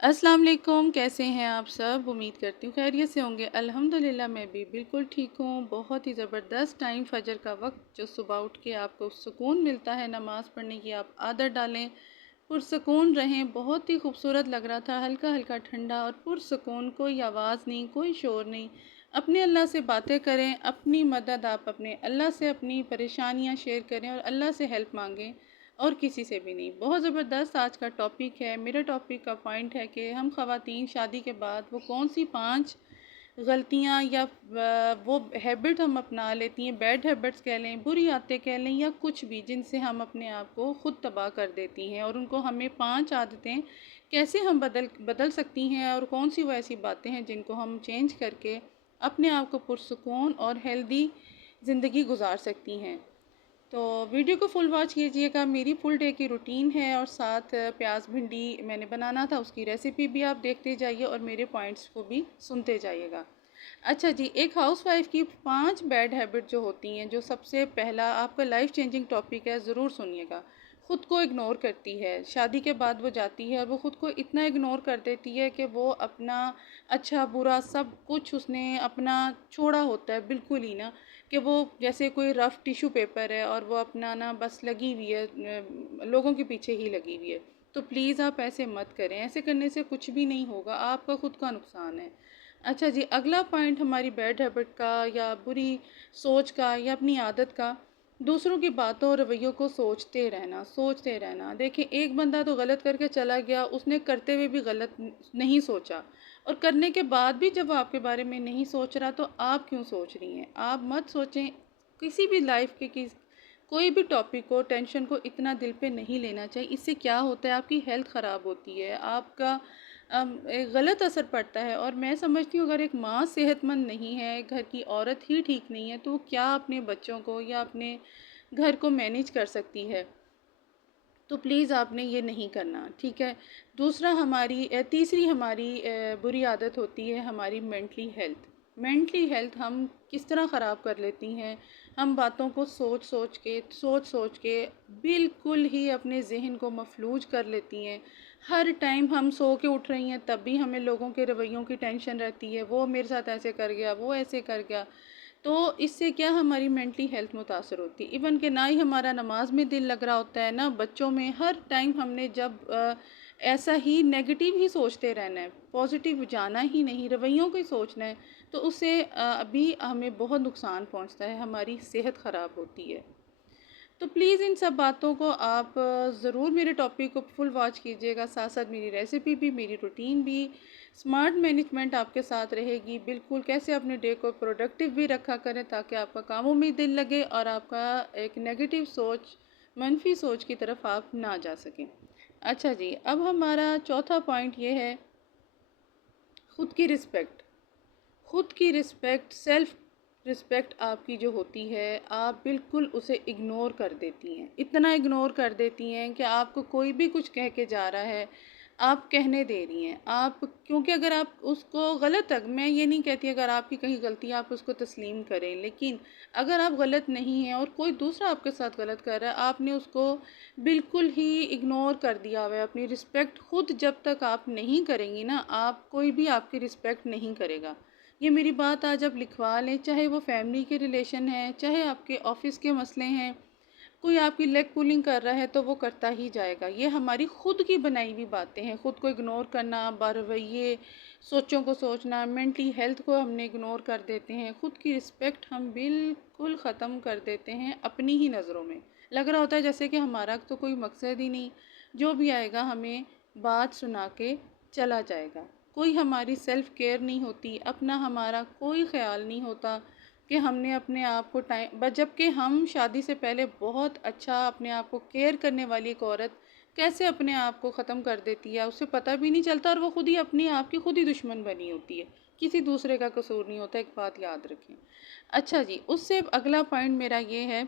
अस्सलाम वालेकुम, कैसे हैं आप सब? उम्मीद करती हूँ खैरियत से होंगे। अल्हम्दुलिल्लाह मैं भी बिल्कुल ठीक हूँ। बहुत ही ज़बरदस्त टाइम फ़जर का वक्त, जो सुबह उठ के आपको सुकून मिलता है नमाज़ पढ़ने की, आप आदत डालें, पुरसुकून रहें। बहुत ही खूबसूरत लग रहा था, हल्का हल्का ठंडा और पुरसुकून, कोई आवाज़ नहीं, कोई शोर नहीं। अपने अल्लाह से बातें करें, अपनी मदद आप अपने अल्लाह से, अपनी परेशानियाँ शेयर करें और अल्लाह से हेल्प मांगें, और किसी से भी नहीं। बहुत ज़बरदस्त आज का टॉपिक है। मेरा टॉपिक का पॉइंट है कि हम ख़वातीन शादी के बाद वो कौन सी 5 गलतियाँ या वो हैबिट हम अपना लेती हैं, बैड हैबिट्स कह लें, बुरी आदतें कह लें, या कुछ भी, जिनसे हम अपने आप को ख़ुद तबाह कर देती हैं, और उनको हमें 5 आदतें कैसे हम बदल बदल सकती हैं, और कौन सी वो ऐसी बातें हैं जिनको हम चेंज करके अपने आप को पुरसुकून और हेल्दी ज़िंदगी गुजार सकती हैं। तो वीडियो को फुल वॉच कीजिएगा। मेरी फुल डे की रूटीन है, और साथ प्याज भिंडी मैंने बनाना था, उसकी रेसिपी भी आप देखते जाइए और मेरे पॉइंट्स को भी सुनते जाइएगा। अच्छा जी, एक हाउसवाइफ की 5 बैड हैबिट जो होती हैं, जो सबसे पहला आपका लाइफ चेंजिंग टॉपिक है, ज़रूर सुनिएगा। खुद को इग्नोर करती है। शादी के बाद वो जाती है और वो खुद को इतना इग्नोर कर देती है कि वो अपना अच्छा बुरा सब कुछ उसने अपना छोड़ा होता है, बिल्कुल ही ना, कि वो जैसे कोई रफ़ टिश्यू पेपर है और वो अपना ना बस लगी हुई है, लोगों के पीछे ही लगी हुई है। तो प्लीज़ आप ऐसे मत करें। ऐसे करने से कुछ भी नहीं होगा, आपका खुद का नुकसान है। अच्छा जी, अगला पॉइंट हमारी बैड हैबिट का या बुरी सोच का या अपनी आदत का, दूसरों की बातों और रवैयों को सोचते रहना, सोचते रहना। देखिए, एक बंदा तो गलत करके चला गया, उसने करते हुए भी गलत नहीं सोचा, और करने के बाद भी जब वो आपके बारे में नहीं सोच रहा, तो आप क्यों सोच रही हैं? आप मत सोचें। किसी भी लाइफ के कोई भी टॉपिक को, टेंशन को इतना दिल पे नहीं लेना चाहिए। इससे क्या होता है, आपकी हेल्थ ख़राब होती है, आपका एक गलत असर पड़ता है। और मैं समझती हूँ, अगर एक माँ सेहतमंद नहीं है, घर की औरत ही ठीक नहीं है, तो वो क्या अपने बच्चों को या अपने घर को मैनेज कर सकती है? तो प्लीज़ आपने ये नहीं करना, ठीक है। दूसरा तीसरी हमारी बुरी आदत होती है हमारी मेंटली हेल्थ। मेंटली हेल्थ हम किस तरह ख़राब कर लेती हैं, हम बातों को सोच सोच के बिल्कुल ही अपने ज़हन को मफलूज कर लेती हैं। हर टाइम हम सो के उठ रही हैं, तब भी हमें लोगों के रवैयों की टेंशन रहती है, वो मेरे साथ ऐसे कर गया, वो ऐसे कर गया। तो इससे क्या, हमारी मेंटली हेल्थ मुतासर होती है। इवन कि ना ही हमारा नमाज में दिल लग रहा होता है, ना बच्चों में। हर टाइम हमने जब ऐसा ही नेगेटिव ही सोचते रहना है, पॉजिटिव जाना ही नहीं, रवैयों को ही सोचना है, तो उससे अभी हमें बहुत नुकसान पहुंचता है, हमारी सेहत ख़राब होती है। तो प्लीज़ इन सब बातों को आप ज़रूर मेरे टॉपिक को फुल वॉच कीजिएगा, साथ साथ मेरी रेसिपी भी, मेरी रूटीन भी। स्मार्ट मैनेजमेंट आपके साथ रहेगी बिल्कुल। कैसे अपने डे को प्रोडक्टिव भी रखा करें, ताकि आपका कामों में दिल लगे और आपका एक नेगेटिव सोच, मनफी सोच की तरफ आप ना जा सकें। अच्छा जी, अब हमारा चौथा पॉइंट ये है, खुद की रिस्पेक्ट। खुद की रिस्पेक्ट, सेल्फ रिस्पेक्ट आपकी जो होती है, आप बिल्कुल उसे इग्नोर कर देती हैं। इतना इग्नोर कर देती हैं कि आपको कोई भी कुछ कह के जा रहा है, आप कहने दे रही हैं। आप, क्योंकि अगर आप उसको गलत तक, मैं ये नहीं कहती अगर आपकी कहीं गलती है आप उसको तस्लीम करें, लेकिन अगर आप गलत नहीं हैं और कोई दूसरा आपके साथ गलत कर रहा है, आपने उसको बिल्कुल ही इग्नोर कर दिया हुआ है। अपनी रिस्पेक्ट खुद जब तक आप नहीं करेंगी ना, आप, कोई भी आपकी रिस्पेक्ट नहीं करेगा। ये मेरी बात आज आप लिखवा लें, चाहे वो फैमिली के रिलेशन है, चाहे आपके ऑफिस के मसले हैं। कोई आपकी लेग पुलिंग कर रहा है तो वो करता ही जाएगा। ये हमारी खुद की बनाई हुई बातें हैं। खुद को इग्नोर करना, बारवैये सोचों को सोचना, मेंटली हेल्थ को हमने इग्नोर कर देते हैं, खुद की रिस्पेक्ट हम बिल्कुल ख़त्म कर देते हैं अपनी ही नज़रों में। लग रहा होता है जैसे कि हमारा तो कोई मकसद ही नहीं, जो भी आएगा हमें बात सुना के चला जाएगा। कोई हमारी सेल्फ केयर नहीं होती, अपना हमारा कोई ख्याल नहीं होता कि हमने अपने आप को जबकि हम शादी से पहले बहुत अच्छा अपने आप को केयर करने वाली एक औरत कैसे अपने आप को ख़त्म कर देती है, उसे पता भी नहीं चलता, और वो खुद ही अपने आप की खुद ही दुश्मन बनी होती है। किसी दूसरे का कसूर नहीं होता, एक बात याद रखें। अच्छा जी, उससे अगला पॉइंट मेरा ये है,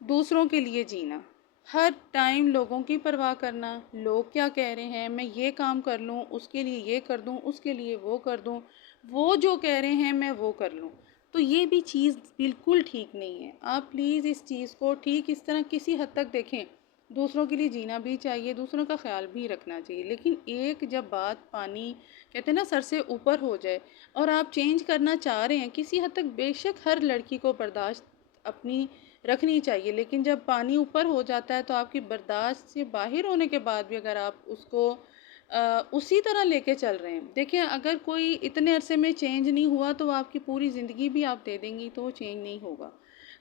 दूसरों के लिए जीना। हर टाइम लोगों की परवाह करना, लोग क्या कह रहे हैं, मैं ये काम कर लूँ, उसके लिए ये कर दूँ, उसके लिए वो कर दूँ, वो जो कह रहे हैं मैं वो कर लूँ। तो ये भी चीज़ बिल्कुल ठीक नहीं है। आप प्लीज़ इस चीज़ को ठीक इस तरह किसी हद तक देखें। दूसरों के लिए जीना भी चाहिए, दूसरों का ख्याल भी रखना चाहिए। लेकिन एक जब बात पानी कहते हैं ना सर से ऊपर हो जाए और आप चेंज करना चाह रहे हैं किसी हद तक, बेशक हर लड़की को बर्दाश्त अपनी रखनी चाहिए, लेकिन जब पानी ऊपर हो जाता है तो आपकी बर्दाश्त से बाहर होने के बाद भी अगर आप उसको उसी तरह लेके चल रहे हैं, देखिए अगर कोई इतने अरसे में चेंज नहीं हुआ तो आपकी पूरी ज़िंदगी भी आप दे देंगी तो वो चेंज नहीं होगा।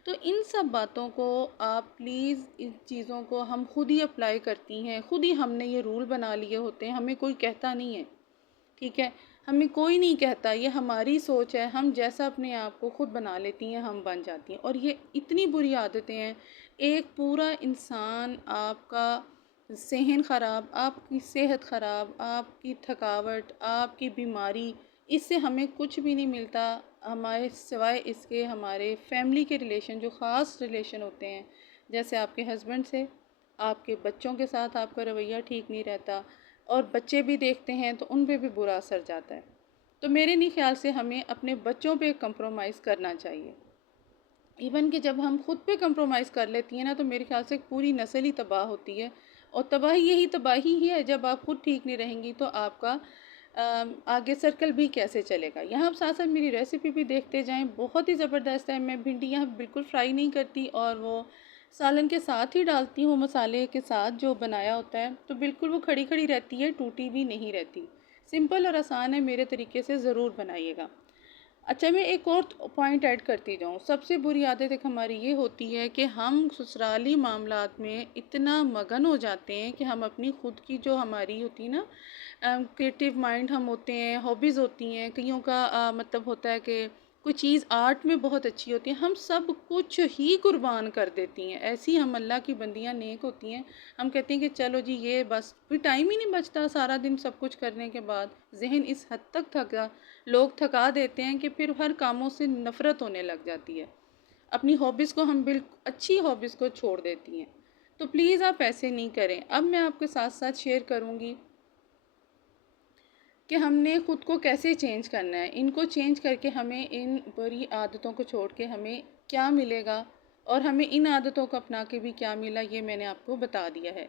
तो इन सब बातों को आप प्लीज़, इन चीज़ों को हम खुद ही अप्लाई करती हैं, खुद ही हमने ये रूल बना लिए होते हैं, हमें कोई कहता नहीं है, ठीक है? हमें कोई नहीं कहता, ये हमारी सोच है, हम जैसा अपने आप को खुद बना लेती हैं, हम बन जाती हैं। और ये इतनी बुरी आदतें हैं, एक पूरा इंसान आपका सेहन ख़राब, आपकी सेहत ख़राब, आपकी थकावट, आपकी बीमारी, इससे हमें कुछ भी नहीं मिलता हमारे सिवाय इसके हमारे फैमिली के रिलेशन, जो ख़ास रिलेशन होते हैं, जैसे आपके हस्बैंड से, आपके बच्चों के साथ आपका रवैया ठीक नहीं रहता और बच्चे भी देखते हैं तो उन पे भी बुरा असर जाता है। तो मेरे नहीं ख़्याल से हमें अपने बच्चों पे कंप्रोमाइज़ करना चाहिए। इवन कि जब हम खुद पे कंप्रोमाइज़ कर लेती हैं ना तो मेरे ख़्याल से पूरी नस्ल ही तबाह होती है। और तबाही, यही तबाही ही है, जब आप खुद ठीक नहीं रहेंगी तो आपका आगे सर्कल भी कैसे चलेगा। यहाँ आप साथ साथ मेरी रेसिपी भी देखते जाएं, बहुत ही ज़बरदस्त है। मैं भिंडी यहाँ बिल्कुल फ्राई नहीं करती और वो सालन के साथ ही डालती हूँ, मसाले के साथ जो बनाया होता है, तो बिल्कुल वो खड़ी खड़ी रहती है, टूटी भी नहीं रहती। सिंपल और आसान है, मेरे तरीके से ज़रूर बनाइएगा। अच्छा, मैं एक और पॉइंट ऐड करती जाऊँ। सबसे बुरी आदत एक हमारी ये होती है कि हम ससुराली मामलात में इतना मगन हो जाते हैं कि हम अपनी खुद की जो हमारी होती है ना क्रिएटिव माइंड हम होते हैं, हॉबीज़ होती हैं, कईयों का मतलब होता है कि कोई चीज़ आर्ट में बहुत अच्छी होती है, हम सब कुछ ही कुर्बान कर देती हैं। ऐसी हम अल्लाह की बंदियां नेक होती हैं, हम कहते हैं कि चलो जी ये बस, फिर टाइम ही नहीं बचता सारा दिन सब कुछ करने के बाद। जहन इस हद तक थका, लोग थका देते हैं कि फिर हर कामों से नफ़रत होने लग जाती है। अपनी हॉबीज़ को हम बिल्कुल अच्छी हॉबीज़ को छोड़ देती हैं। तो प्लीज़ आप ऐसे नहीं करें। अब मैं आपके साथ साथ शेयर करूँगी कि हमने ख़ुद को कैसे चेंज करना है। इनको चेंज करके हमें इन बुरी आदतों को छोड़ के हमें क्या मिलेगा और हमें इन आदतों को अपना के भी क्या मिला, ये मैंने आपको बता दिया है।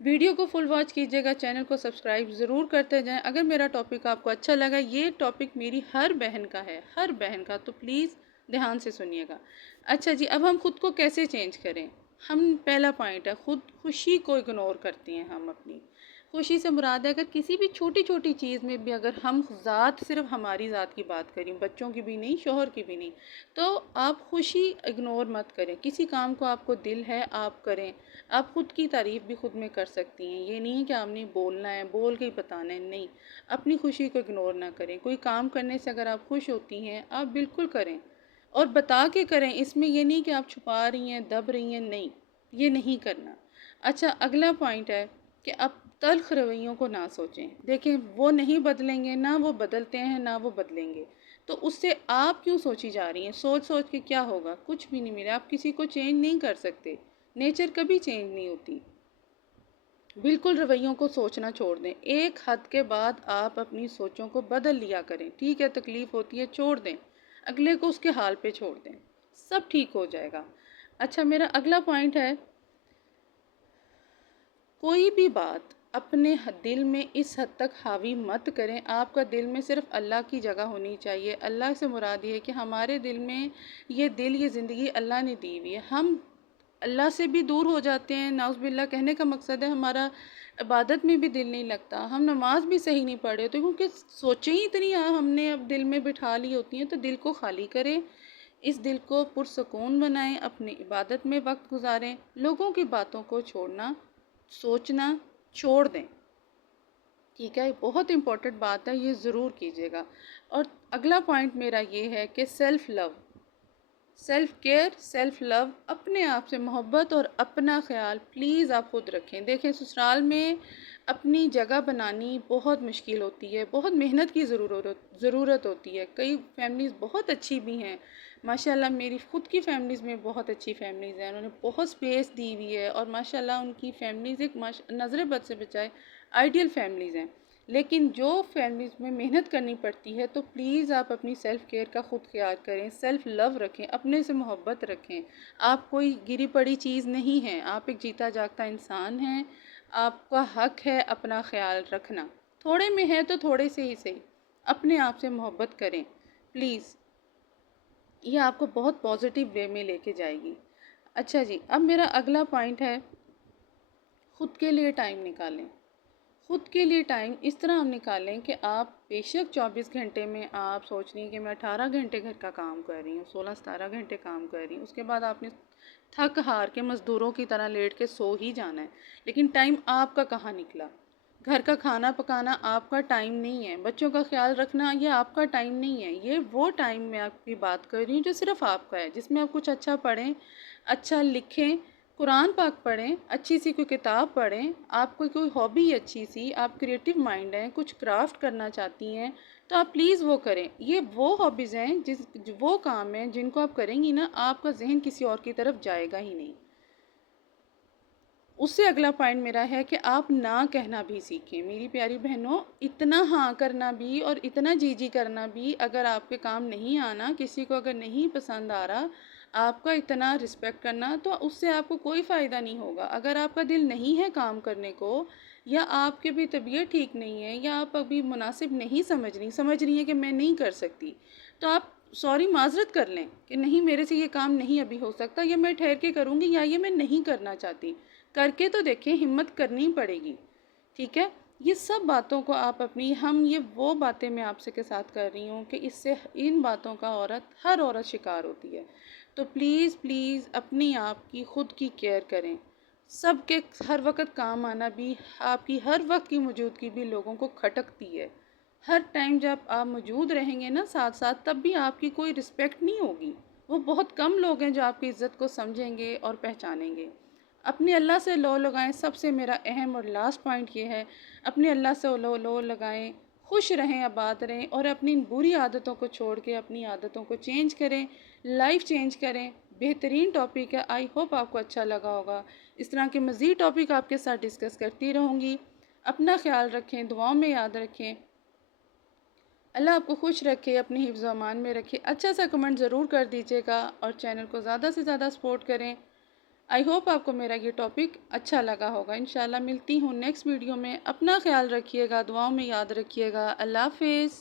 वीडियो को फुल वॉच कीजिएगा, चैनल को सब्सक्राइब ज़रूर करते जाएं। अगर मेरा टॉपिक आपको अच्छा लगा, ये टॉपिक मेरी हर बहन का है, हर बहन का, तो प्लीज़ ध्यान से सुनिएगा। अच्छा जी, अब हम खुद को कैसे चेंज करें। हम पहला पॉइंट है, खुद खुशी को इग्नोर करते हैं हम अपनी। खुशी से मुराद है अगर किसी भी छोटी छोटी चीज़ में भी अगर हम ज़ात, सिर्फ हमारी ज़ात की बात करें, बच्चों की भी नहीं, शोहर की भी नहीं, तो आप खुशी इग्नोर मत करें। किसी काम को आपको दिल है आप करें। आप खुद की तारीफ़ भी खुद में कर सकती हैं। ये नहीं है कि आपने बोलना है, बोल के ही बताना है, नहीं। अपनी खुशी को इग्नोर ना करें। कोई काम करने से अगर आप खुश होती हैं, आप बिल्कुल करें और बता के करें। इसमें ये नहीं कि आप छुपा रही हैं, दब रही हैं, नहीं, ये नहीं करना। अच्छा, अगला पॉइंट है कि आप तल्ख रवैयों को ना सोचें। देखें, वो नहीं बदलेंगे, ना वो बदलते हैं, ना वो बदलेंगे। तो उससे आप क्यों सोची जा रही हैं? सोच सोच के क्या होगा? कुछ भी नहीं मिला। आप किसी को चेंज नहीं कर सकते। नेचर कभी चेंज नहीं होती। बिल्कुल रवैयों को सोचना छोड़ दें। एक हद के बाद आप अपनी सोचों को बदल लिया करें। ठीक है, तकलीफ़ होती है, छोड़ दें। अगले को उसके हाल पे छोड़ दें, सब ठीक हो जाएगा। अच्छा, मेरा अगला पॉइंट है, कोई भी बात अपने दिल में इस हद तक हावी मत करें। आपका दिल में सिर्फ अल्लाह की जगह होनी चाहिए। अल्लाह से मुराद ये है कि हमारे दिल में ये दिल, ये ज़िंदगी अल्लाह ने दी हुई है। हम अल्लाह से भी दूर हो जाते हैं, नाउज़ुबिल्लाह। कहने का मकसद है हमारा इबादत में भी दिल नहीं लगता, हम नमाज भी सही नहीं पढ़े, तो क्योंकि सोचें ही इतनी हमने अब दिल में बिठा ली होती हैं। तो दिल को खाली करें, इस दिल को पुरसकून बनाएं, अपनी इबादत में वक्त गुजारें, लोगों की बातों को छोड़ना, सोचना छोड़ दें। ठीक है, बहुत इम्पोर्टेंट बात है, ये ज़रूर कीजिएगा। और अगला पॉइंट मेरा ये है कि self love, self care, self love, अपने आप से मोहब्बत और अपना ख्याल प्लीज़ आप खुद रखें। देखें, ससुराल में अपनी जगह बनानी बहुत मुश्किल होती है, बहुत मेहनत की ज़रूरत होती है। कई फैमिलीज़ बहुत अच्छी भी हैं, माशाल्लाह। मेरी ख़ुद की फैमिलीज़ में बहुत अच्छी फैमिलीज़ हैं, उन्होंने बहुत स्पेस दी हुई है और माशाल्लाह उनकी फैमिलीज़ एक नज़र बद से बचाए आइडियल फैमिलीज़ हैं। लेकिन जो फैमिलीज़ में मेहनत करनी पड़ती है तो प्लीज़ आप अपनी सेल्फ़ केयर का ख़ुद ख्याल करें, सेल्फ़ लव रखें, अपने से मोहब्बत रखें। आप कोई गिरी पड़ी चीज़ नहीं हैं, आप एक जीता जागता इंसान हैं। आपका हक है अपना ख्याल रखना। थोड़े में है तो थोड़े से ही सही, अपने आप से मोहब्बत करें प्लीज़। ये आपको बहुत पॉजिटिव वे में लेके जाएगी। अच्छा जी, अब मेरा अगला पॉइंट है, ख़ुद के लिए टाइम निकालें। ख़ुद के लिए टाइम इस तरह हम निकालें कि आप बेशक 24 घंटे में आप सोच रही हैं कि मैं 18 घंटे घर का काम कर रही हूँ, 16-17 घंटे काम कर रही हूँ, उसके बाद आपने थक हार के मज़दूरों की तरह लेट के सो ही जाना है। लेकिन टाइम आपका कहाँ निकला? घर का खाना पकाना आपका टाइम नहीं है, बच्चों का ख्याल रखना ये आपका टाइम नहीं है। ये वो टाइम मैं आपकी बात कर रही हूँ जो सिर्फ़ आपका है, जिसमें आप कुछ अच्छा पढ़ें, अच्छा लिखें, कुरान पाक पढ़ें, अच्छी सी कोई किताब पढ़ें, आपको कोई हॉबी अच्छी सी, आप क्रिएटिव माइंड हैं, कुछ क्राफ्ट करना चाहती हैं, तो आप प्लीज़ वो करें। ये वो हॉबीज़ हैं वो काम हैं जिनको आप करेंगी ना, आपका ज़हन किसी और की तरफ जाएगा ही नहीं। उससे अगला पॉइंट मेरा है कि आप ना कहना भी सीखें। मेरी प्यारी बहनों, इतना हाँ करना भी और इतना जी जी करना भी अगर आपके काम नहीं आना, किसी को अगर नहीं पसंद आ रहा, आपका इतना रिस्पेक्ट करना, तो उससे आपको कोई फ़ायदा नहीं होगा। अगर आपका दिल नहीं है काम करने को, या आपकी भी तबीयत ठीक नहीं है, या आप अभी मुनासिब नहीं समझ रही हैं कि मैं नहीं कर सकती, तो आप सॉरी माज़रत कर लें कि नहीं, मेरे से ये काम नहीं अभी हो सकता, या मैं ठहर के करूँगी, या ये मैं नहीं करना चाहती। करके तो देखें, हिम्मत करनी पड़ेगी, ठीक है? ये सब बातों को आप अपनी, हम ये वो बातें मैं आपसे के साथ कर रही हूँ कि इससे इन बातों का हर औरत शिकार होती है। तो प्लीज़ प्लीज़ अपनी आप की खुद की केयर करें। सबके हर वक्त काम आना भी, आपकी हर वक्त की मौजूदगी भी लोगों को खटकती है। हर टाइम जब आप मौजूद रहेंगे ना साथ साथ, तब भी आपकी कोई रिस्पेक्ट नहीं होगी। वो बहुत कम लोग हैं जो आपकी इज़्ज़त को समझेंगे और पहचानेंगे। अपने अल्लाह से लो लगाएं। सबसे मेरा अहम और लास्ट पॉइंट ये है, अपने अल्लाह से लो लगाएं, खुश रहें, आबाद रहें, और अपनी इन बुरी आदतों को छोड़ के अपनी आदतों को चेंज करें, लाइफ चेंज करें। बेहतरीन टॉपिक है, आई होप आपको अच्छा लगा होगा। इस तरह के मज़ीद टॉपिक आपके साथ डिस्कस करती रहूँगी। अपना ख्याल रखें, दुआओं में याद रखें। अल्लाह आपको खुश रखे, अपने हिफ्ज़ अमान में रखे। अच्छा सा कमेंट ज़रूर कर दीजिएगा और चैनल को ज़्यादा से ज़्यादा सपोर्ट करें। आई होप आपको मेरा ये टॉपिक अच्छा लगा होगा। इंशाल्लाह मिलती हूँ नेक्स्ट वीडियो में। अपना ख्याल रखिएगा, दुआओं में याद रखिएगा। अल्लाह हाफ़िज़।